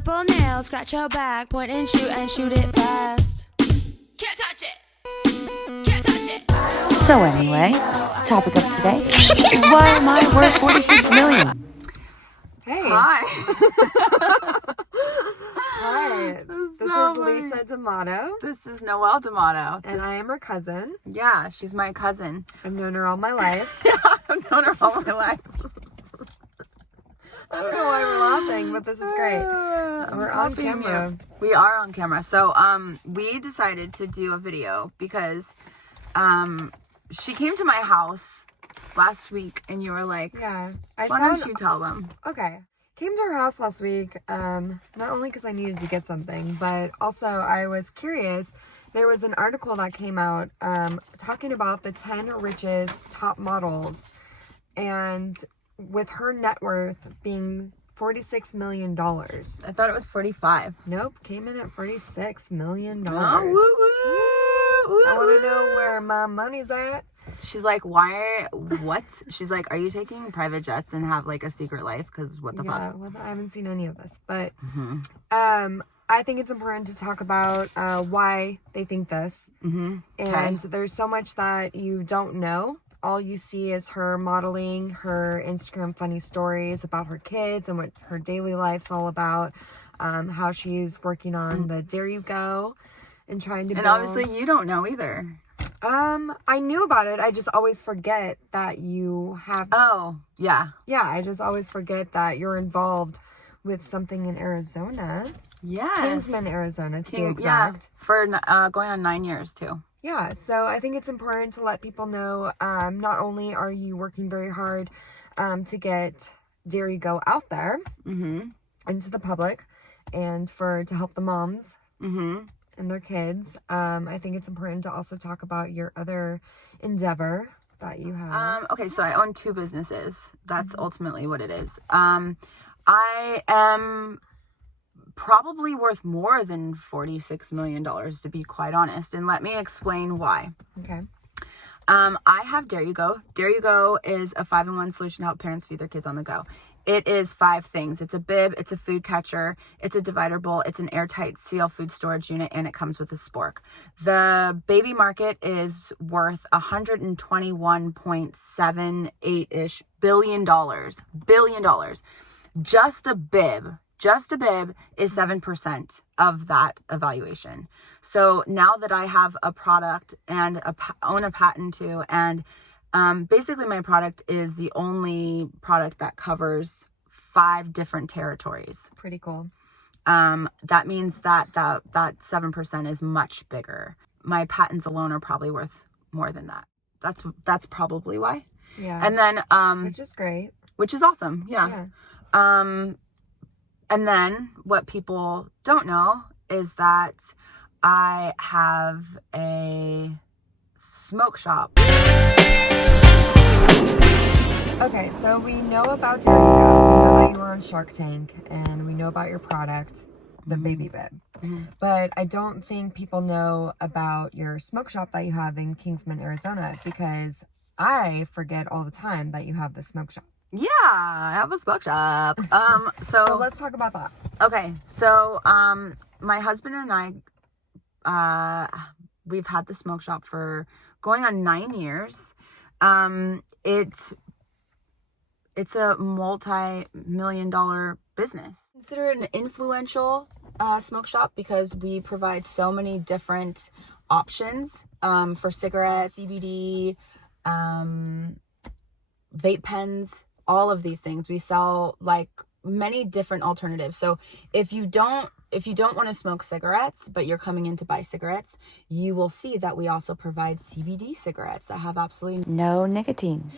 purple nails, scratch your back, point and shoot it fast. Can't touch it. Can't touch it. So anyway, topic of today is why am I worth 46 million? Hey. Hi. Hi. This is Lisa D'Amato. This is Noelle D'Amato. And I am her cousin. Yeah, she's my cousin. I've known her all my life. Yeah, I've known her all my life. I don't know why we're laughing, but this is great. We're on camera. We are on camera. So, we decided to do a video because, she came to my house last week and you were like, yeah, why don't you tell them? Okay. Came to her house last week, not only because I needed to get something, but also I was curious. There was an article that came out talking about the 10 richest top models, and with her net worth being $46 million. I thought it was 45. Nope, came in at $46 million. Oh, woo, woo, woo, I want to know where my money's at. She's like, what? She's like, are you taking private jets and have like a secret life? Because what the fuck? Well, I haven't seen any of this, but I think it's important to talk about why they think this. And there's so much that you don't know. All you see is her modeling, her Instagram funny stories about her kids and what her daily life's all about, how she's working on the Dare You Go and trying to build. Obviously you don't know either. I knew about it. I just always forget that you have. Oh, yeah. Yeah, I just always forget that you're involved with something in Arizona. Yes. Kingman, Arizona, to be exact. Yeah, for going on 9 years, too. Yeah, so I think it's important to let people know, not only are you working very hard to get Dare You Go out there into the public and to help the moms and their kids. I think it's important to also talk about your other endeavor that you have. Okay, so I own 2 businesses. That's ultimately what it is. I am probably worth more than $46 million, to be quite honest. And let me explain why. Okay. I have Dare You Go. Dare You Go is a 5-in-1 solution to help parents feed their kids on the go. It is 5 things. It's a bib, it's a food catcher, it's a divider bowl, it's an airtight seal food storage unit, and it comes with a spork. The baby market is worth $121.78-ish billion. Just a bib is 7% of that evaluation. So now that I have a product and own a patent too, and basically my product is the only product that covers 5 different territories. Pretty cool. That means that 7% is much bigger. My patents alone are probably worth more than that. That's probably why. Yeah. And then which is great. Which is awesome. Yeah. And then what people don't know is that I have a smoke shop. Okay, so we know about Dare You Go. We know that you were on Shark Tank, and we know about your product, the baby bib. But I don't think people know about your smoke shop that you have in Kingman, Arizona, because I forget all the time that you have the smoke shop. Yeah, I have a smoke shop. So let's talk about that. Okay, so my husband and I, we've had the smoke shop for going on 9 years. It's a multi-million-dollar business. Consider it an influential smoke shop because we provide so many different options for cigarettes, CBD, vape pens, all of these things. We sell like many different alternatives. So if you don't want to smoke cigarettes, but you're coming in to buy cigarettes, you will see that we also provide CBD cigarettes that have absolutely No nicotine.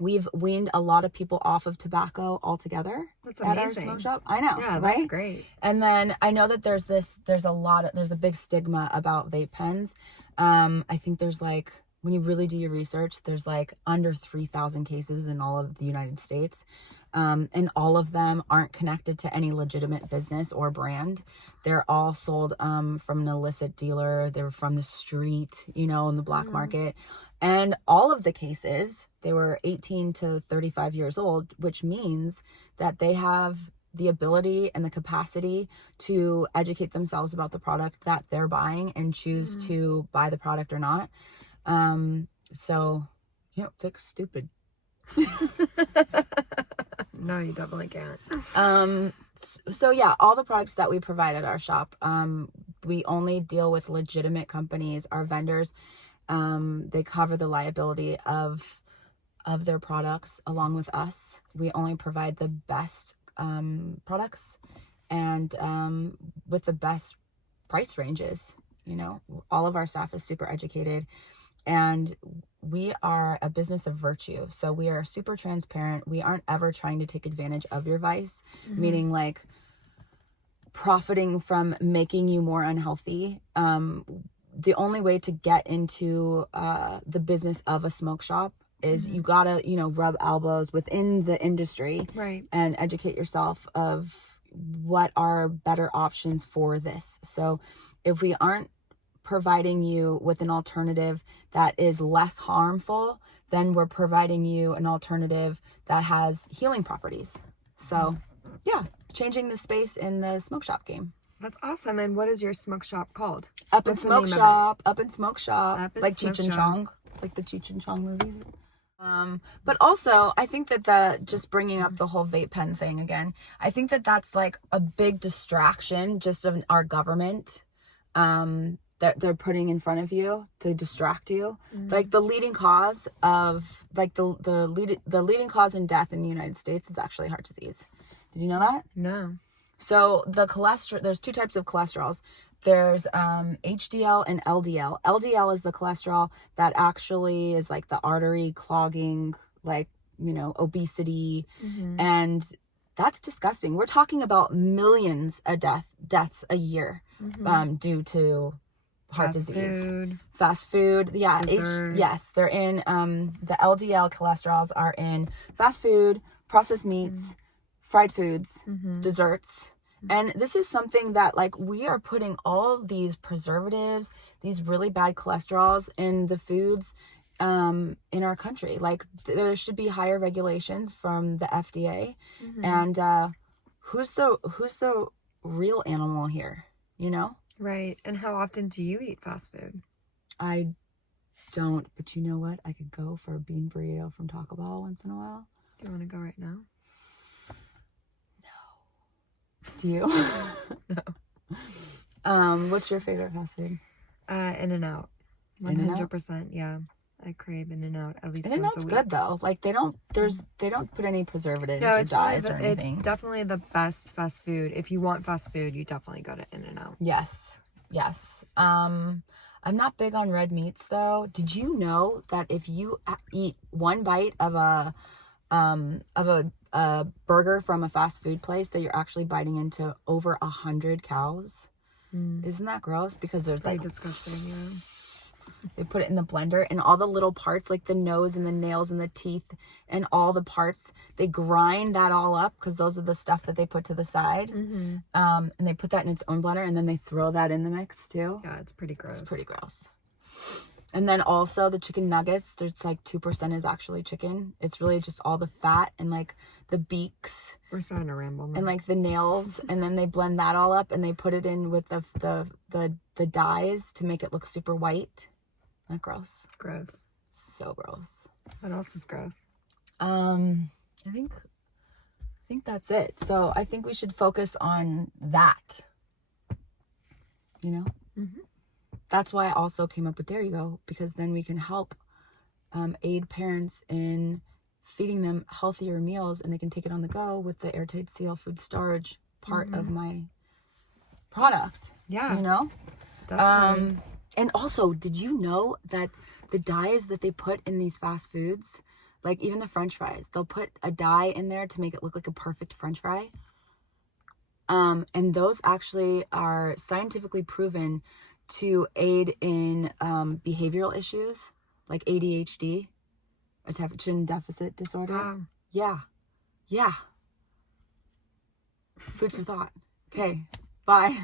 We've weaned a lot of people off of tobacco altogether. That's at amazing. Our smoke shop. I know. Yeah, right? that's great. And then I know that there's a big stigma about vape pens. I think there's like, when you really do your research, there's like under 3,000 cases in all of the United States. And all of them aren't connected to any legitimate business or brand. They're all sold from an illicit dealer. They're from the street, in the black market. And all of the cases, they were 18 to 35 years old, which means that they have the ability and the capacity to educate themselves about the product that they're buying and choose to buy the product or not. So you don't fix stupid. No, you definitely can't. So yeah, all the products that we provide at our shop, we only deal with legitimate companies. Our vendors, they cover the liability of their products along with us. We only provide the best products and with the best price ranges. You know, all of our staff is super educated, and we are a business of virtue. So we are super transparent. We aren't ever trying to take advantage of your vice, meaning like profiting from making you more unhealthy. The only way to get into the business of a smoke shop is you gotta, you know, rub elbows within the industry, Right, and educate yourself of what are better options for this. So if we aren't providing you with an alternative that is less harmful, then we're providing you an alternative that has healing properties. So yeah, changing the space in the smoke shop game. that's awesome. And what is your smoke shop called? Up in What's the Smoke name of Shop, Up in Smoke Shop, Up in like Smoke Cheech and Shop. Chong, like the Cheech and Chong movies. But also, I think that the just bringing up the whole vape pen thing again, I think that that's like a big distraction just of our government that they're putting in front of you to distract you. Like the leading cause of like the leading cause in death in the United States is actually heart disease. Did you know that? No. So the cholesterol, there's two types of cholesterols. There's HDL and LDL. LDL is the cholesterol that actually is like the artery clogging, like, you know, obesity. And that's disgusting. We're talking about millions of deaths a year due to heart disease. Fast food. Yeah. Yes. They're in, the LDL cholesterols are in fast food, processed meats, fried foods, desserts. And this is something that like we are putting all these preservatives, these really bad cholesterols in the foods in our country. Like there should be higher regulations from the FDA. And who's the real animal here, you know? Right. And how often do you eat fast food? I don't, but you know what? I could go for a bean burrito from Taco Bell once in a while. Do you want to go right now? Do you? No. What's your favorite fast food? In-N-Out. In-N-Out? 100%. Yeah. I crave In-N-Out at least In-N-Out's once a week. good though. Like they don't put any preservatives No, or it's dyes or it's anything. definitely the best fast food. If you want fast food, you definitely go to In-N-Out. Yes. I'm not big on red meats though. Did you know that if you eat one bite of a burger from a fast food place, that you're actually biting into over 100 cows? Isn't that gross? Because there's Pretty like disgusting, yeah. they put it in the blender, and all the little parts, like the nose and the nails and the teeth and all the parts, they grind that all up because those are the stuff that they put to the side. And they put that in its own blender, and then they throw that in the mix too. Yeah, it's pretty gross. It's pretty gross. And then also the chicken nuggets, there's like 2% is actually chicken. It's really just all the fat and like the beaks We're starting to ramble now. and like the nails, and then they blend that all up and they put it in with the dyes to make it look super white. Isn't that gross? Gross. So gross. What else is gross? I think that's it. So I think we should focus on that. You know? That's why I also came up with There You Go, because then we can help aid parents in feeding them healthier meals, and they can take it on the go with the airtight seal food storage part of my product. Yeah. You know? Definitely. And also, did you know that the dyes that they put in these fast foods, like even the French fries, they'll put a dye in there to make it look like a perfect French fry. And those actually are scientifically proven to aid in behavioral issues like ADHD, attention deficit disorder. Wow. Yeah. Food for thought. Okay, bye.